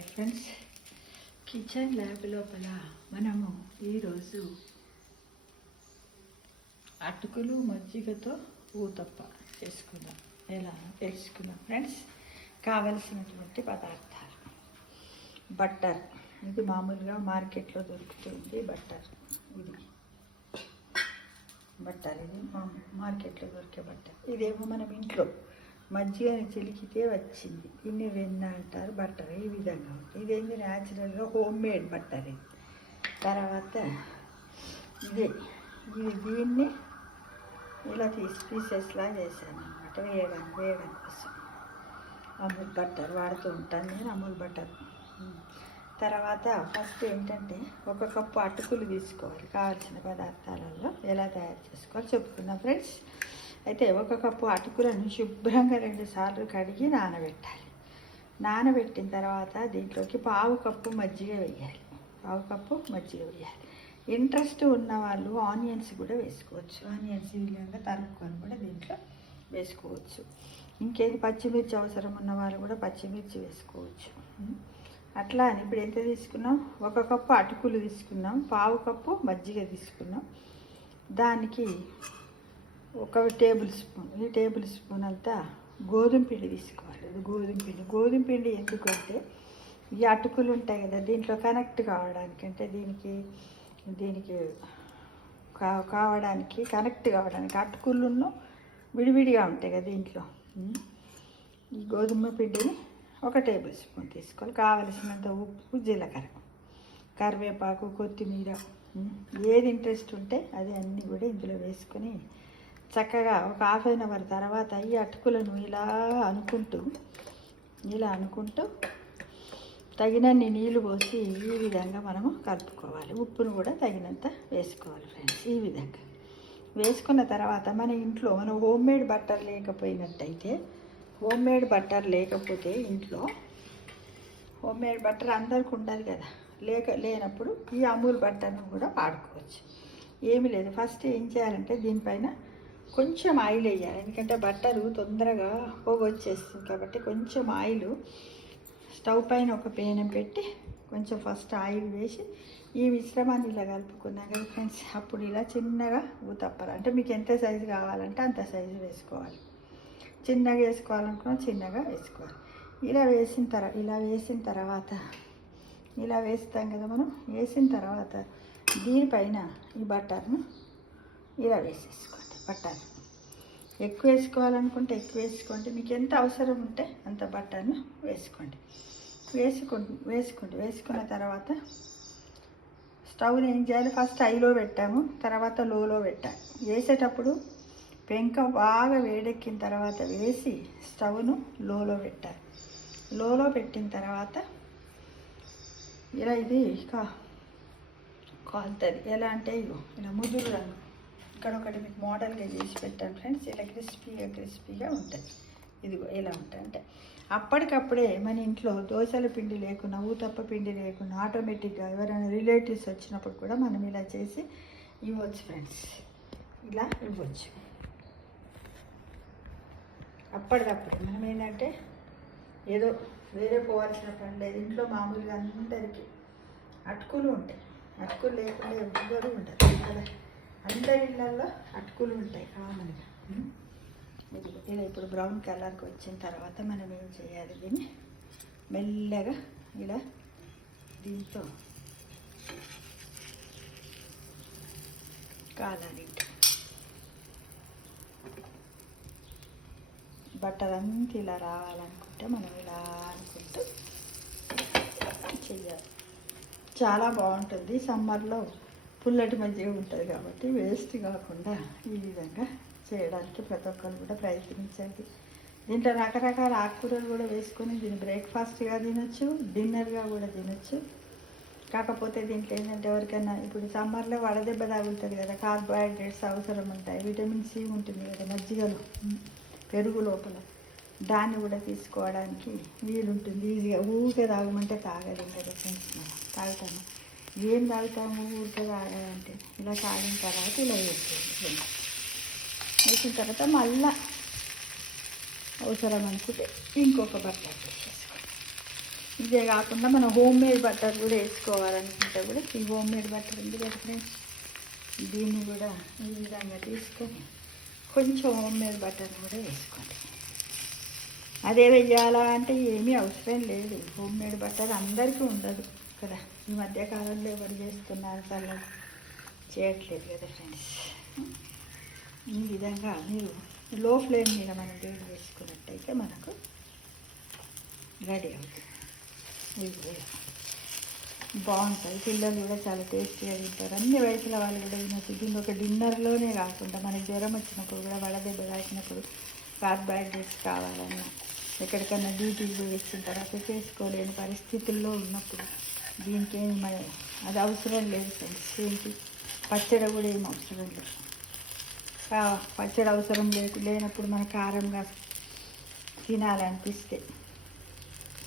Hi friends, kitchen lab లోపల మనము ఈరోజు అటుకులు మజ్జిగతో ఊతప్ప చేసుకుందాం. ఎలా తెలుసుకుందాం ఫ్రెండ్స్. కావలసినటువంటి పదార్థాలు: బట్టర్, ఇది మామూలుగా మార్కెట్లో దొరుకుతుంది. బట్టర్ ఇది మార్కెట్లో దొరికే బట్టర్. ఇదేమో మనం ఇంట్లో మజ్జిగని చిలికితే వచ్చింది. ఇన్ని వెన్న అంటారు బట్టర్. ఈ విధంగా ఉంటుంది. ఇదేంటి న్యాచురల్గా హోమ్ మేడ్ బట్టర్. ఇది తర్వాత దీన్ని ఇలా పీసెస్లా చేశాను అనమాట. వేయడం కోసం అమూల్ బట్టర్ వాడుతూ ఉంటాను నేను, అమూల్ బట్టర్. తర్వాత ఫస్ట్ ఏంటంటే 1 కప్పు అటుకులు తీసుకోవాలి. కావాల్సిన పదార్థాలలో ఎలా తయారు చేసుకోవాలి చెప్పుకుందాం ఫ్రెండ్స్. అయితే 1 కప్పు అటుకులను శుభ్రంగా 2 సార్లు కడిగి నానబెట్టాలి. నానబెట్టిన తర్వాత దీంట్లోకి 1/2 కప్పు మజ్జిగ వేయాలి. 1/2 కప్పు మజ్జిగ వేయాలి. ఇంట్రెస్ట్ ఉన్న వాళ్ళు ఆనియన్స్ కూడా వేసుకోవచ్చు. ఆనియన్స్ ఈ విధంగా తరుక్కొని కూడా దీంట్లో వేసుకోవచ్చు. ఇంకేది పచ్చిమిర్చి అవసరం ఉన్న వాళ్ళు కూడా పచ్చిమిర్చి వేసుకోవచ్చు. అట్లా అని ఇప్పుడు ఎంత తీసుకున్నాం? 1 కప్పు అటుకులు తీసుకున్నాం, 1/2 కప్పు మజ్జిగ తీసుకున్నాం. దానికి 1 టేబుల్ స్పూన్, ఈ టేబుల్ స్పూన్ అంతా గోధుమ పిండి తీసుకోవాలి. ఇది గోధుమ పిండి ఎందుకంటే ఈ అటుకులు ఉంటాయి కదా, దీంట్లో కనెక్ట్ కావడానికి, అంటే దీనికి కనెక్ట్ కావడానికి అటుకులను విడివిడిగా ఉంటాయి కదా దీంట్లో. ఈ గోధుమ పిండిని 1 టేబుల్ స్పూన్ తీసుకోవాలి. కావలసినంత ఉప్పు, జీలకర్ర, కరివేపాకు, కొత్తిమీర, ఏది ఇంట్రెస్ట్ ఉంటే అది అన్నీ కూడా ఇందులో వేసుకొని చక్కగా ఒక 1/2 అవర్ తర్వాత ఈ అటుకులను ఇలా అనుకుంటూ తగినన్ని నీళ్ళు పోసి ఈ విధంగా మనము కలుపుకోవాలి. ఉప్పును కూడా తగినంత వేసుకోవాలి ఫ్రెండ్స్. ఈ విధంగా వేసుకున్న తర్వాత మన ఇంట్లో హోమ్ మేడ్ బట్టర్ లేకపోతే ఇంట్లో హోమ్ మేడ్ బట్టర్ అందరికి ఉండదు కదా, లేనప్పుడు ఈ అమూల్ బట్టర్ను కూడా వాడుకోవచ్చు. ఏమీ లేదు, ఫస్ట్ ఏం చేయాలంటే దీనిపైన కొంచెం ఆయిల్ వేయాలి. ఎందుకంటే బట్టరు తొందరగా పొగ వచ్చేస్తుంది కాబట్టి కొంచెం ఆయిల్ స్టవ్ పైన ఒక పేనం పెట్టి కొంచెం ఫస్ట్ ఆయిల్ వేసి ఈ మిశ్రమాన్ని ఇలా కలుపుకున్నాం కదా ఫ్రెండ్స్. అప్పుడు ఇలా చిన్నగా ఊతప్పాలి. అంటే మీకు ఎంత సైజు కావాలంటే అంత సైజు వేసుకోవాలి. చిన్నగా వేసుకోవాలనుకున్నా చిన్నగా వేసుకోవాలి. ఇలా వేసిన తర్వాత ఇలా వేస్తాం కదా మనం. వేసిన తర్వాత దీనిపైన ఈ బట్టర్ను ఇలా వేసేసుకోండి. బట్టర్ ఎక్కువ వేసుకోవాలనుకుంటే ఎక్కువ వేసుకోండి. మీకు ఎంత అవసరం ఉంటే అంత బట్టర్ను వేసుకోండి. వేసుకున్న తర్వాత స్టవ్ని ఏం చేయాలి? ఫస్ట్ హైలో పెట్టాము, తర్వాత లోలో పెట్టాలి. వేసేటప్పుడు పెంక బాగా వేడెక్కిన తర్వాత వేసి స్టవ్ను లోలో పెట్టాలి. లోలో పెట్టిన తర్వాత ఇలా ఇది కాలుతుంది. ఎలా అంటే ఇలా ముదురు రంగు, ఇక్కడ ఒకటి మీకు మోడల్గా చేసి పెట్టాను ఫ్రెండ్స్. ఇలా క్రిస్పీగా ఉంటుంది. ఇదిగో ఎలా ఉంటుంది అంటే అప్పటికప్పుడే మన ఇంట్లో దోశల పిండి లేకున్నా, ఊతప్ప పిండి లేకున్నా ఆటోమేటిక్గా ఎవరైనా రిలేటివ్స్ వచ్చినప్పుడు కూడా మనం ఇలా చేసి ఇవ్వచ్చు ఫ్రెండ్స్. ఇలా ఇవ్వచ్చు అప్పటికప్పుడు. మనం ఏంటంటే ఏదో వేరే పోవాల్సిన పని లేదు. ఇంట్లో మామూలుగా అందరికీ అటుకులు ఉంటాయి. అటుకులు లేకుండా ఎవ్వరూ ఉండదు కదా. అందరి ఇళ్ళల్లో అటుకులు ఉంటాయి కామన్గా. ఇలా ఇప్పుడు బ్రౌన్ కలర్కి వచ్చిన తర్వాత మనం ఏం చేయాలి? దీన్ని మెల్లగా ఇలా దీంతో కాలాలి. బట్టర్ అంతా ఇలా రావాలనుకుంటే మనం ఇలా అనుకుంటూ చెయ్యాలి. చాలా బాగుంటుంది. సమ్మర్లో పుల్లటి మజ్జిగ ఉంటుంది కాబట్టి వేస్ట్ కాకుండా ఈ విధంగా చేయడానికి ప్రతి ఒక్కరు కూడా ప్రయత్నించండి. దీంట్లో రకరకాల ఆకుకూరలు కూడా వేసుకొని దీన్ని బ్రేక్ఫాస్ట్గా తినొచ్చు, డిన్నర్గా కూడా తినొచ్చు. కాకపోతే దీంట్లో ఏంటంటే ఎవరికైనా ఇప్పుడు సమ్మర్లో వడదెబ్బ తాగుతుంది కదా, కార్బోహైడ్రేట్స్ అవసరం ఉంటాయి, విటమిన్ సి ఉంటుంది కదా మజ్జిగలో, పెరుగు లోపల, దాన్ని కూడా తీసుకోవడానికి వీలుంటుంది ఈజీగా. ఊరికే తాగమంటే తాగలేం కదా ఫ్రెండ్స్. మనం తాగుతాము, ఏం తాగుతాము ఊరికే తాగాలంటే. ఇలా తాగిన తర్వాత ఇలా వేసిన తర్వాత మళ్ళీ అవసరం అనుకుంటే ఇంకొక బట్టర్ వేసేసుకోండి. ఇదే కాకుండా మనం హోమ్ మేడ్ బటర్ కూడా వేసుకోవాలనుకుంటే కూడా ఈ హోమ్ మేడ్ బటర్ ఉంది కదా ఫ్రెండ్స్, దీన్ని కూడా ఈ విధంగా తీసుకొని కొంచెం హోమ్ మేడ్ బటర్ కూడా వేసుకోండి. అదే వెయ్యాలా అంటే ఏమీ అవసరం లేదు. హోమ్ మేడ్ బటర్ అందరికీ ఉండదు కదా, ఈ మధ్యకాలంలో ఎవరు చేస్తున్నారు, చల్లగా చేయట్లేదు కదా ఫ్రెండ్స్. ఈ విధంగా మీరు లో ఫ్లేమ్ మీద మనం వేడి చేసుకున్నట్టయితే మనకు రెడీ అవుతుంది. ఇది బాగుంటుంది, పిల్లలు కూడా చాలా టేస్టీగా తింటారు. అన్ని వయసుల వాళ్ళు కూడా తినచ్చు. దీన్ని ఒక డిన్నర్లోనే కాకుండా మనకి జ్వరం వచ్చినప్పుడు కూడా, వడదెబ్బ తాకినప్పుడు, కార్బోహైడ్రేట్స్ కావాలన్నా, ఎక్కడికన్నా డ్యూటీకి పోయి వచ్చిన తర్వాత చేసుకోలేని పరిస్థితుల్లో ఉన్నప్పుడు దీనికి ఏమి అది అవసరం లేదు ఫ్రెండ్స్. ఏంటి పచ్చడి కూడా ఏం అవసరం లేదు. పచ్చడి అవసరం లేనప్పుడు మన కారంగా తినాలనిపిస్తే,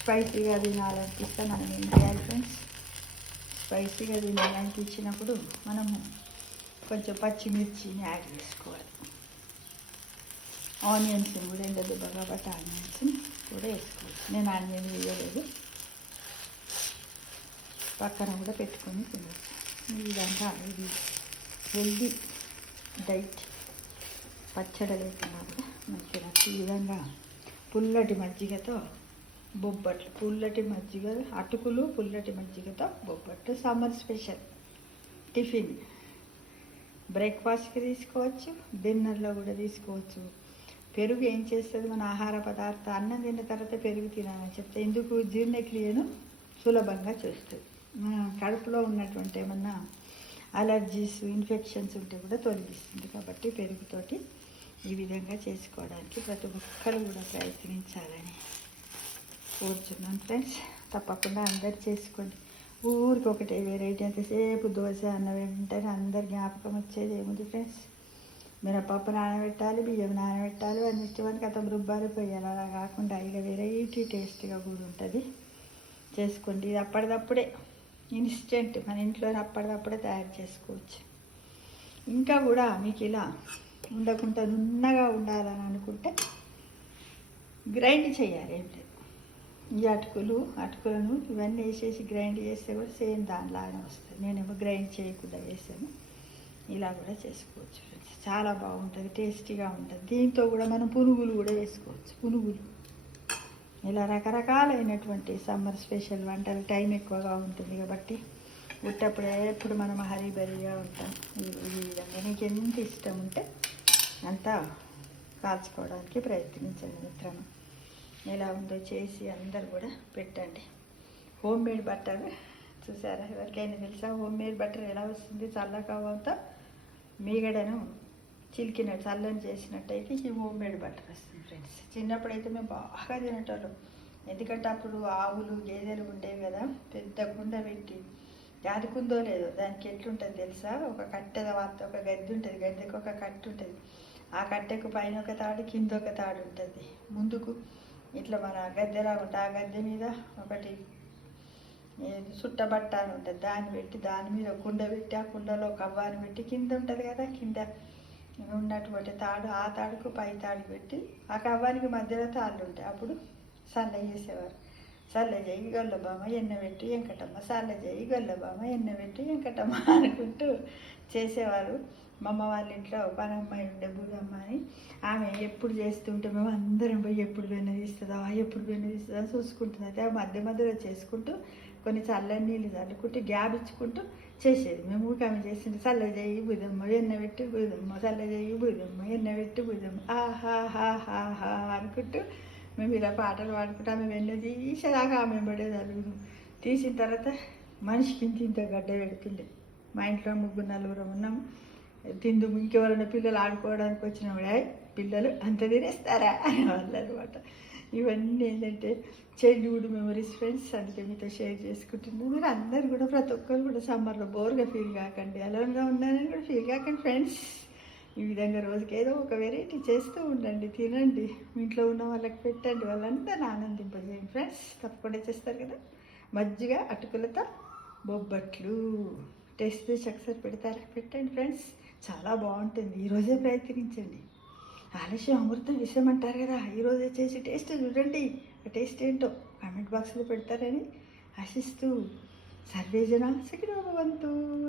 స్పైసీగా తినాలనిపిస్తే మనం ఏం చేయాలి ఫ్రెండ్స్, స్పైసీగా తినాలనిపించినప్పుడు మనము కొంచెం పచ్చిమిర్చిని యాడ్ చేసుకోవాలి. ఆనియన్స్ కూడా ఎండదు కాబట్టి ఆనియన్స్ కూడా వేసుకోవచ్చు. నేను ఆనియన్ వేయలేదు, పక్కన కూడా పెట్టుకొని తినవచ్చు. ఈ విధంగా ఇది హెల్దీ డైట్, పచ్చడి లేకుండా కూడా మంచిగా. ఈ విధంగా పుల్లటి మజ్జిగతో బొబ్బట్లు, పుల్లటి మజ్జిగ అటుకులు, పుల్లటి మజ్జిగతో బొబ్బట్లు సమ్మర్ స్పెషల్ టిఫిన్. బ్రేక్ఫాస్ట్కి తీసుకోవచ్చు, డిన్నర్లో కూడా తీసుకోవచ్చు. పెరుగు ఏం చేస్తుంది, మన ఆహార పదార్థం అన్నం తిన్న తర్వాత పెరుగు తినాలని చెప్తే ఎందుకు, జీర్ణక్రియను సులభంగా చేస్తుంది. మన కడుపులో ఉన్నటువంటి ఏమన్నా అలర్జీస్, ఇన్ఫెక్షన్స్ ఉంటే కూడా తొలగిస్తుంది. కాబట్టి పెరుగుతోటి ఈ విధంగా చేసుకోవడానికి ప్రతి ఒక్కరు కూడా ప్రయత్నించాలని కోరుచున్నాను ఫ్రెండ్స్. తప్పకుండా అందరు చేసుకోండి. ఊరికి ఒకటే వెరైటీ, అంతసేపు దోశ అన్న వెంటనే అందరు జ్ఞాపకం వచ్చేది ఏముంది ఫ్రెండ్స్, మినపప్పు నానబెట్టాలి, బియ్యం నానబెట్టాలి, అన్నిటివన్నీ కథ రుబ్బాలు పోయాలి. అలా కాకుండా ఇక వెరైటీ టేస్ట్గా కూడా ఉంటుంది. చేసుకోండి. ఇది అప్పటిదప్పుడే ఇన్స్టెంట్, మన ఇంట్లోనే అప్పటిదప్పుడే తయారు చేసుకోవచ్చు. ఇంకా కూడా మీకు ఇలా ఉండకుండా నున్నగా ఉండాలని అనుకుంటే గ్రైండ్ చేయాలి. ఏం లేదు, ఈ అటుకులను ఇవన్నీ వేసేసి గ్రైండ్ చేస్తే కూడా సేమ్ దానిలాగానే వస్తుంది. నేనేమో గ్రైండ్ చేయకుండా వేసాను. ఇలా కూడా చేసుకోవచ్చు ఫ్రెండ్స్, చాలా బాగుంటుంది, టేస్టీగా ఉంటుంది. దీంతో కూడా మనం పునుగులు కూడా వేసుకోవచ్చు. పునుగులు ఇలా రకరకాలైనటువంటి సమ్మర్ స్పెషల్ వంటలు. టైం ఎక్కువగా ఉంటుంది కాబట్టి ఉట్టప్పుడే ఎప్పుడు మనం హరీబరీగా ఉంటాం. ఈ విధంగా నీకు ఎంత ఇష్టం ఉంటే అంతా కాల్చుకోవడానికి ప్రయత్నించండి మిత్రమా. ఎలా ఉందో చేసి అందరు కూడా పెట్టండి. హోమ్ మేడ్ బటర్ చూసారా, ఎవరికైనా తెలుసా హోమ్ మేడ్ బటర్ ఎలా వస్తుంది? చల్లకావంతో మీగడను చిలికిన చల్లని చేసినట్టయితే ఈ హోమ్ మేడ్ బటర్ వస్తుంది ఫ్రెండ్స్. చిన్నప్పుడైతే మేము బాగా తినేటోళ్ళం, ఎందుకంటే అప్పుడు ఆవులు గేదెలు ఉండేవి కదా. పెద్ద కుండ పెట్టి, జాదుకుందో లేదో దానికి ఎట్లుంటుంది తెలుసా, ఒక కట్టెద వార్త, ఒక గద్దె ఉంటుంది, గద్దెకి ఒక కట్టె ఉంటుంది. ఆ కట్టెకు పైన ఒక తాడు, కింద ఒక తాడు ఉంటుంది. ముందుకు ఇట్లా మన గద్దెలా ఉంటుంది, ఆ గద్దె మీద ఒకటి సుట్టబట్ట అని ఉంటుంది, దాన్ని పెట్టి దాని మీద కుండ పెట్టి, ఆ కుండలో కవ్వాని పెట్టి, కింద ఉంటుంది కదా కింద ఉన్నటువంటి తాడు, ఆ తాడుకు పై తాడు పెట్టి ఆ కవ్వానికి మధ్యలో తాళ్ళు ఉంటాయి. అప్పుడు సల్ల చేసేవారు. సల్ల చేయి గొల్లబామ ఎన్న పెట్టి వెంకటమ్మ, సల్ల చేయి గొల్లబామ ఎన్న పెట్టి వెంకటమ్మ అనుకుంటూ చేసేవారు. మా అమ్మ వాళ్ళ ఇంట్లో పనమ్మాయి ఉండే బూదమ్మ అని, ఆమె ఎప్పుడు చేస్తుంటే మేము అందరం పోయి ఎప్పుడు వెన్న తీస్తుందా చూసుకుంటుంది. అయితే ఆ మధ్య మధ్యలో చేసుకుంటూ కొన్ని చల్లని నీళ్ళు చల్లుకుంటూ గ్యాప్ ఇచ్చుకుంటూ చేసేది. మేము ఊరికి ఆమె చేసింది, చల్ల చేయి బుదమ్మ ఎన్న పెట్టి బుదమ్మ, చల్ల చేయి బుదమ్మ ఎన్న పెట్టి బుదమ్మ, ఆహా అనుకుంటూ మేము ఇలా పాటలు పాడుకుంటూ ఆమె వెన్న తీసేదాకా ఆమె పడేదాన్ని. తీసిన తర్వాత మనిషికి ఇంత గడ్డ పెడుతుండే. మా ఇంట్లో 3-4 ఉన్నాం. తిందు ఇంకెవరైనా పిల్లలు ఆడుకోవడానికి వచ్చినప్పుడే పిల్లలు అంత తినేస్తారా అనేవాళ్ళు అనమాట. ఇవన్నీ ఏంటంటే చైల్డ్హుడ్ మెమరీస్ ఫ్రెండ్స్. అందుకే మీతో షేర్ చేసుకుంటున్నాను. మీరు అందరు కూడా ప్రతి ఒక్కరు కూడా సమ్మర్లో బోర్గా ఫీల్ కాకండి, అలోన్గా ఉన్నారని కూడా ఫీల్ కాకండి ఫ్రెండ్స్. ఈ విధంగా రోజుకి ఏదో ఒక వెరైటీ చేస్తూ ఉండండి, తినండి, మీ ఇంట్లో ఉన్న వాళ్ళకి పెట్టండి, వాళ్ళందరినీ ఆనందింపజేయండి ఫ్రెండ్స్. తప్పకుండా చేస్తారు కదా. మజ్జిగ అటుకులతో బొబ్బట్లు టేస్ట్ చేసి ఒకసారి పెడతారా? పెట్టండి ఫ్రెండ్స్, చాలా బాగుంటుంది. ఈరోజే ప్రయత్నించండి. ఆలస్యం అమృతం విషయం అంటారు కదా, ఈరోజే చేసి టేస్ట్ చూడండి. ఆ టేస్ట్ ఏంటో కామెంట్ బాక్స్లో పెడతారని ఆశిస్తూ సర్వేజన సుఖినో భవంతు.